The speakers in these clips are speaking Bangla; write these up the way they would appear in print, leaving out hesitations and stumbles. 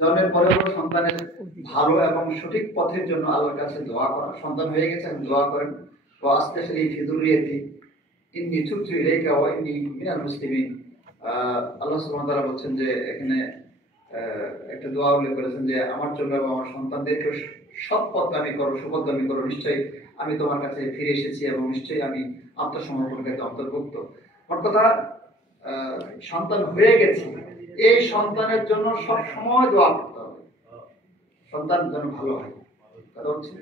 জন্মের পরে সন্তানের ভালো এবং সঠিক পথের জন্য আল্লাহর কাছে দোয়া করা। সন্তান হয়ে গেছে, দোয়া করেন ওয়াস্তাগফিরু ফি যুররিয়াতি ইন্নী তুবতু ইলাইকা ওয়া ইন্নী মিনাল মুসলিমিন। আল্লাহ সুবহানাহু ওয়া তাআলা বলছেন যে এখানে একটা দোয়া উল্লেখ করেছেন যে আমার জন্য এবং আমার সন্তানদেরকে সৎপথগামী করো, সুপথগামী করো, নিশ্চয়ই আমি তোমার কাছে ফিরে এসেছি এবং নিশ্চয়ই আমি আত্মসমর্পণকারীদের অন্তর্ভুক্ত। মোট কথা সন্তান হয়ে গেছে, এই সন্তানের জন্য সব সময় দোয়া করতে হবে, সন্তান যেন ভালো হয়। কথা হচ্ছে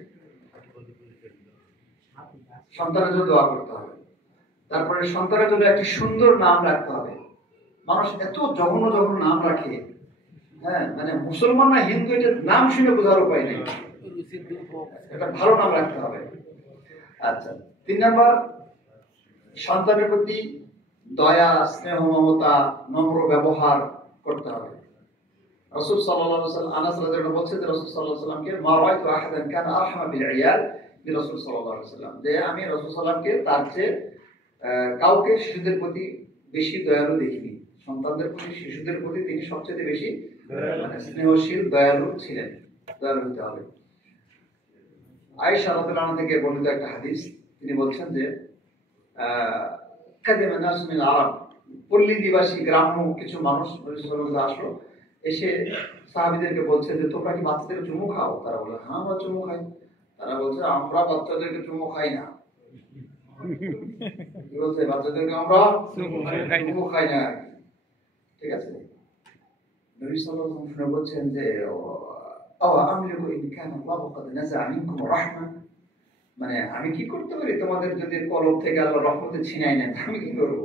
সন্তানের জন্য দোয়া করতে হবে। তারপরে সন্তানের জন্য একটি সুন্দর নাম রাখতে হবে। মানুষ এত জঘন্য জঘন্য নাম রাখে, হ্যাঁ, মানে মুসলমান না হিন্দু এটা নাম শুনে বোঝার উপায় নেই। একটা ভালো নাম রাখতে হবে। আচ্ছা, 3 নাম্বার, সন্তানের প্রতি দয়া, স্নেহ, মমতা, নম্র ব্যবহার করতে হবে। রাসূল সাল্লাল্লাহু আলাইহি ওয়াসাল্লাম আনাস রাদিয়াল্লাহু আনহু বলছেন রাসূল সাল্লাল্লাহু আলাইহি ওয়াসাল্লামকে মা রাআইতু আহাদান কানা আরহামা বিল ইয়াল বি রাসূল সাল্লাল্লাহু আলাইহি ওয়াসাল্লাম, যে আমি রাসূল সাল্লাল্লাহু আলাইহি ওয়াসাল্লামকে তার চেয়ে কাউকে শিশুদের প্রতি বেশি দয়ালু দেখিনি। সন্তানদের প্রতি, শিশুদের প্রতি তিনি সবচেয়ে বেশি মানে স্নেহশীল, দয়ালু ছিলেন। দয়ালু হতে হবে। আয়েশা রাদিয়াল্লাহু আনহা থেকে বর্ণিত একটা হাদিস, তিনি বলছেন যে কাদিমা নাস মিন আরব, পল্লী নিবাসী গ্রাম্য কিছু মানুষ রাসূলুল্লাহ আসলো, এসে সাহাবীদেরকে বলছে যে তোমরা কি বাচ্চাদের চুমু খাও? তারা বলে হ্যাঁ আমরা চুমু খাই। তারা বলছে আমরা বাচ্চাদেরকে চুমু খাই না। কি বলছে? বাচ্চাদেরকে আমরা চুমু খাই না। ঠিক আছে, নবী সাল্লাল্লাহু আলাইহি ওয়াসাল্লাম বলছেন যে মানে আমি কি করতে পারি, তোমাদের যদি কলব থেকে আল্লাহ রহমতে ছিনাই নেন আমি কি করবো?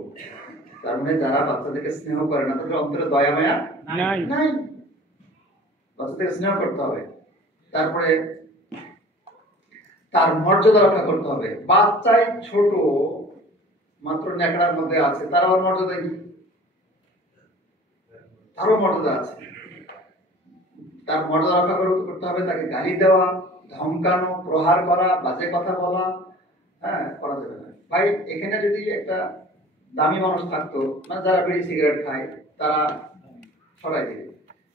তার মানে যারা বাচ্চাদেরকে স্নেহ করে না তাদের অন্তরে দয়া মায়া নাই। বাচ্চাদেরকে স্নেহ করতে হবে। তারপরে তার মর্যাদা রক্ষা করতে হবে। বাচ্চাই ছোট, মাত্র ন্যাকড়ার মধ্যে আছে, তার আবার মর্যাদা কি? তারও মর্যাদা আছে। তার মর্যাদা রক্ষা করতে হবে। তাকে গালি দেওয়া, ধমকানো, প্রহার করা, বাজে কথা বলা, হ্যাঁ, করা যাবে না। ভাই এখানে যদি একটা দামি মানুষ থাকতো, মানে যারা বিড়ি সিগারেট খায়, তারা সরাই দেবে।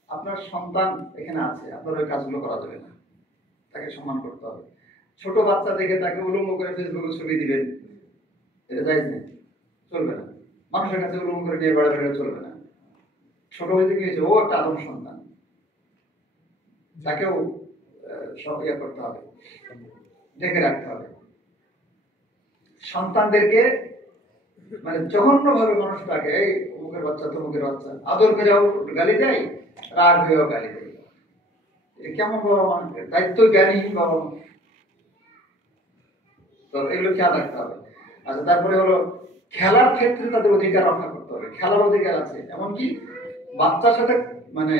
আপনার সন্তান এখানে আছে, আপনার ওই কাজগুলো করা যাবে না। তাকে সম্মান করতে হবে। ছোট বাচ্চা দেখে তাকে উলঙ্গ করে ফেসবুকে ছবি দিবেন, এটা জায়েজ নেই, চলবে না। মানুষের কাছে উলঙ্গ করে নিয়ে বেড়াবেড়া চলবে না। ছোট হয়েছে কি হয়েছে, ও একটা আদম সন্তান, তাকেও সব ইয়ে করতে হবে, ঢেকে রাখতে হবে। সন্তানদেরকে মানে জঘন্য ভাবে মানুষ তাকে এই অমুকের বাচ্চা, তমুকের বাচ্চা, আদর করেও গালি দেয়, রাগ হয়েও গালি দেয়। এটা কেমন বাবা মা? দায়িত্ব জ্ঞানীহীন বাবা মা। তো এগুলো খেয়াল রাখতে হবে। আচ্ছা, তারপরে হলো খেলার ক্ষেত্রে তাদের অধিকার রক্ষা করতে হবে। খেলার অধিকার আছে, এমনকি বাচ্চার সাথে মানে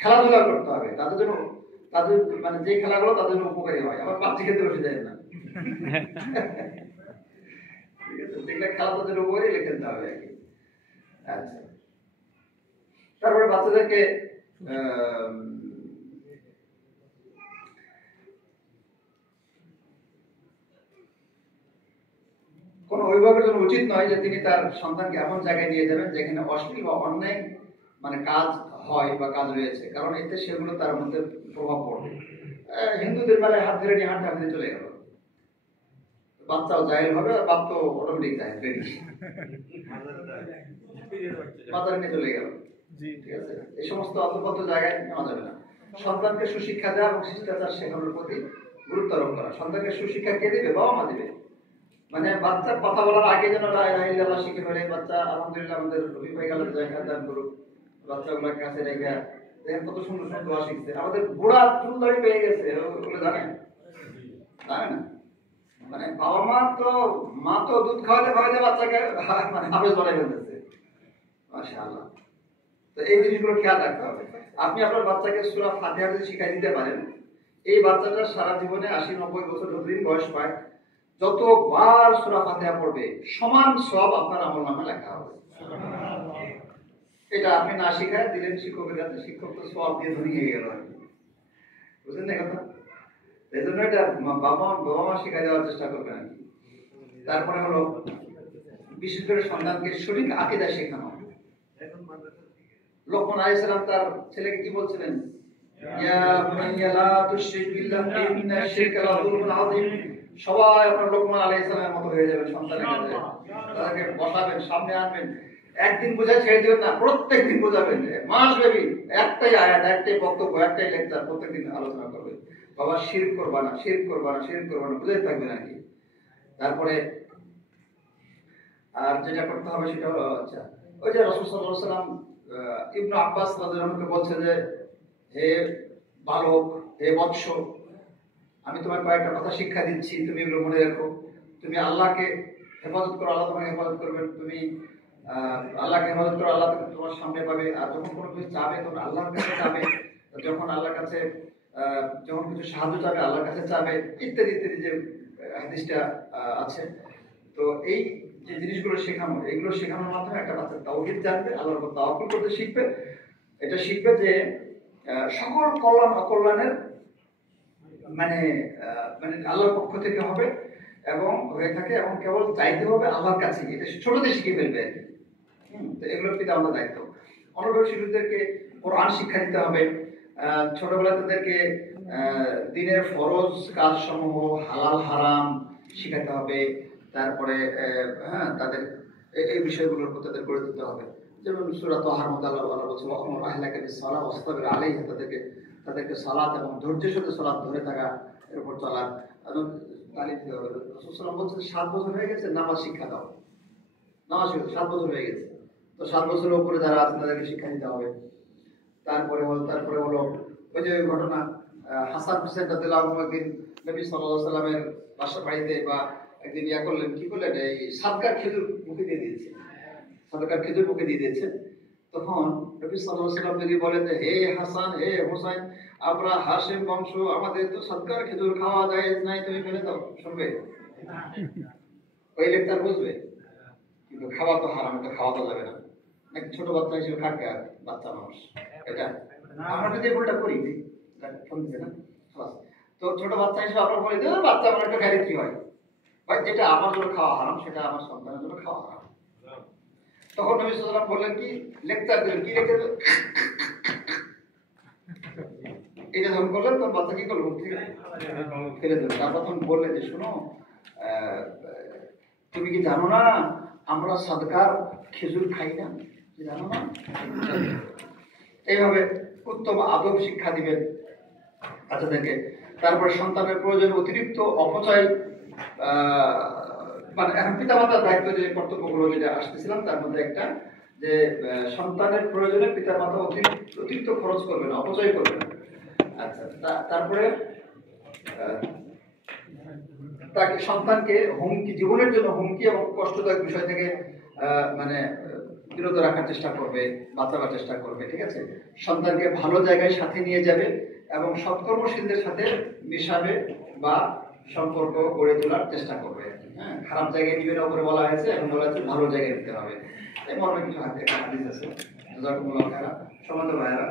খেলাধুলা করতে হবে। তাদের জন্য, তাদের মানে যে খেলাগুলো তাদের জন্য উপকারী হয়। আবার পাচ্ছি খেতে বসে যায় না, ঠিক আছে? যেগুলো খেলা তাদের উপকারী খেলতে হবে আর কি। আচ্ছা, তারপরে বাচ্চাদেরকে কোন অভিভাবকের জন্য উচিত নয় যে তিনি তার সন্তানকে এমন জায়গায় নিয়ে যাবেন যেখানে অশ্লীল বা অন্যায় মানে কাজ হয় বা কাজ রয়েছে, কারণ এতে সেগুলো তার মধ্যে প্রভাব পড়বে। হিন্দুদের বেলায় হাত ধরে নিয়ে হাঁটতে হাঁটতে চলে গেল, বাচ্চাও জাহেল হবে, আর বাপ তো অটোমেটিক জাহেল, বাচ্চা নিয়ে চলে গেল। ঠিক আছে, এই সমস্ত অন্তর্গত জায়গায় নেওয়া যাবে না। সন্তানকে সুশিক্ষা দেওয়া এবং শিষ্টাচার শেখানোর প্রতি গুরুত্ব আরোপ করা। সন্তানকে সুশিক্ষা কে দেবে? বাবা মা দেবে। মানে বাচ্চা কথা বলার আগে যেন লা ইলাহা ইল্লাল্লাহ শিখে ফেলে। বাচ্চা আলহামদুলিল্লাহ আমাদের রবি ভাই গেল দান করুক, বাচ্চাগুলোর কাছে রেখে দেখেন কত সুন্দর সুন্দর দোয়া শিখছে। আমাদের বুড়া চুল দাড়ি পেয়ে গেছে, ওগুলো জানেন জানে না। মানে বাবা মা তো, মা তো দুধ খাওয়াতে খাওয়াতে বাচ্চাকে মানে হাফেজ বানাই ফেলতেছে, মাশাআল্লাহ। তো এই জিনিসগুলো খেয়াল রাখতে হবে। আপনি আপনার বাচ্চাকে সূরা ফাতিহা যদি শিখাই দিতে পারেন, এই বাচ্চাটা সারা জীবনে 80-90 বছর যতদিন বয়স পায়, যতবার সূরা ফাতিহা পড়বে সমান সওয়াব আপনার আমলনামায় লেখা হবে। এটা আপনি না শিখায় দিলেন শিক্ষকের কাছে, শিক্ষক তো সওয়াব দিয়ে ধরিয়ে গেল, বুঝলেন না কথা? এই জন্য এটা বাবা মা শিখাই দেওয়ার চেষ্টা করবেন আর কি। তারপরে হলো বিশেষ করে সন্তানকে সঠিক আকীদা শেখানো। লোকমান আলাইহিস সালাম তার ছেলেকে কি বলছিলেন? ইয়া বুনাইয়া লা তুশরিক বিল্লাহি ইন্নাশ শিরকা লাযুলমুন আযীম। সবাই আপনার লোকমান আলাইহিস সালামের মতো হয়ে যাবেন, সন্তানের কাছে তাদেরকে বসাবেন, সামনে আনবেন, একদিন বোঝায় ছেড়ে দিবেন না, প্রত্যেকদিন বোঝাবেন। মাস ব্যাপী একটাই আয়াত, একটাই বক্তব্য, একটাই লেকচার প্রত্যেকদিন আলোচনা করবে। বাবা শিরক করবা না, শিরক করবা না, শিরক করবা না, বুঝাই থাকবে নাকি। তারপরে আর যেটা করতে হবে সেটা হলো, আচ্ছা ওই যে রাসূল সাল্লাল্লাহু আলাইহি ওয়াসাল্লাম ইবনে আব্বাস রাদিয়াল্লাহু আনহু বলছে যে, হে বালক, হে বৎস, আমি তোমার কয়েকটা কথা শিক্ষা দিচ্ছি, তুমি এগুলো মনে রাখো। তুমি আল্লাহকে হেফাজত করো, আল্লাহ তোমাকে হেফাজত করবেন। তুমি আল্লাহকে হেফাজত করো, আল্লাহ তোমার সামনে পাবে। আর যখন কোনো কিছু চাবে তখন আল্লাহর কাছে চাবে, যখন আল্লাহর কাছে যখন কিছু সাহায্য চাবে আল্লাহর কাছে চাবে, ইত্যাদি ইত্যাদি যে হাদিসটা আছে। তো এই যে জিনিসগুলো শেখানো, এইগুলো শেখানোর মাধ্যমে একটা বাচ্চা তাওহীদ জানবে, আল্লাহর উপর তাওয়াক্কুল করতে শিখবে। এটা শিখবে যে সকল কল্যাণ অকল্যাণের মানে মানে আল্লাহর পক্ষ থেকে হবে এবং হয়ে থাকে, এবং কেবল চাইতে হবে আল্লাহর কাছে। এটা ছোটদের শিখে ফেলবে আর কি। তো এগুলো পিতা আমাদের দায়িত্ব। অনুভব শিশুদেরকে কোরআন শিক্ষা দিতে হবে। ছোটবেলা তাদেরকে দিনের ফরজ কাজসমূহ, হালাল হারাম শিখাতে হবে। তারপরে হ্যাঁ, তাদের এই বিষয়গুলোর উপর তাদের গড়ে তুলতে হবে। যেমন সূরা তাহার মধ্যে আল্লাহ বলছে, ওয়া'মুর আহলাকা বিস-সালাহ ওয়াসতাবির আলাইহা, তাদেরকে সালাত এবং ধৈর্যের সাথে সালাত ধরে থাকা, এর উপর চলার তালিম দিতে হবে। রাসূল সাল্লাল্লাহু আলাইহি ওয়াসাল্লাম বলছেন 7 বছর হয়ে গেছে, নামাজ শিক্ষা দাও। নামাজ শিক্ষা 7 বছর হয়ে গেছে, তো 7 বছরের উপরে যারা আছে তাদেরকে শিক্ষা দিতে হবে। তারপরে হলো ওই যে ঘটনা, হাসান হুসেন রাদিয়াল্লাহু আনহু একদিন নবী সাল্লাল্লাহু আলাইহি ওয়াসাল্লামের বাসা বাড়িতে বা একদিন করলেন, কি করলেন, এই সাদকার খেজুর মুখে দিয়ে দিয়েছে, সাদকার খেজুর মুখে দিয়ে দিয়েছে। তখন নবী সাল্লাল্লাহু আলাইহি ওয়াসাল্লাম যদি বলেন যে, হে হাসান, হে হুসাইন, আমরা হাশিম বংশ, আমাদের তো সাদকার খেজুর খাওয়া যায় নাই, তুমি ফেলে দাও, শুনবে? ওই লেকচার বুঝবে? কিন্তু খাওয়া তো হারাম, এটা খাওয়া তো যাবে না। নাকি ছোট বাচ্চা হিসেবে খাটে, আর বাচ্চা মানুষ এটা আমরা যদি ভুলটা করি, শুনছে না, তো ছোট বাচ্চা হিসেবে আমরা বলি যে বাচ্চা আমার একটা গাড়ি কি হয় ভাই, যেটা আমার জন্য খাওয়া হারাম সেটা আমার সন্তানের জন্য খাওয়া হারাম। তখন নবী সাল্লাল্লাহু আলাইহি ওয়াসাল্লাম বললেন কি, লেকচার দিলেন, কি লেকচার দিলেন? এটা যখন বললেন তখন বাচ্চা কি করলো, ফেলে দিল। তারপর তখন বললেন যে, শোনো, তুমি কি জানো না আমরা সাদকার খেজুর খাই না, জানো না? এইভাবে উত্তম আদব শিক্ষা দিবেন বাচ্চাদেরকে। তারপরে সন্তানের প্রয়োজনে অতিরিক্ত অপচয়, মানে এখন পিতামাতার দায়িত্ব, যে কর্তব্যগুলো যেটা আসতেছিলাম তার মধ্যে একটা, যে সন্তানের প্রয়োজনে পিতামাতা অতিরিক্ত খরচ করবে না, অপচয় করবে না। আচ্ছা, তারপরে তাকে সন্তানকে হুমকি, জীবনের জন্য হুমকি এবং কষ্টদায়ক বিষয় থেকে মানে বিরত রাখার চেষ্টা করবে, বাঁচাবার চেষ্টা করবে। ঠিক আছে, সন্তানকে ভালো জায়গায় সাথে নিয়ে যাবে এবং সৎকর্মশীলদের সাথে মিশাবে বা সম্পর্ক গড়ে তোলার চেষ্টা করবে। হ্যাঁ, খারাপ জায়গায় নিবে না উপরে বলা হয়েছে, এবং বলা হয়েছে ভালো জায়গায় নিতে হবে। এই মর্মে কিছু হাদিস আছে। জাযাকুমুল্লাহু খায়রান। সমাজ ভাইয়েরা,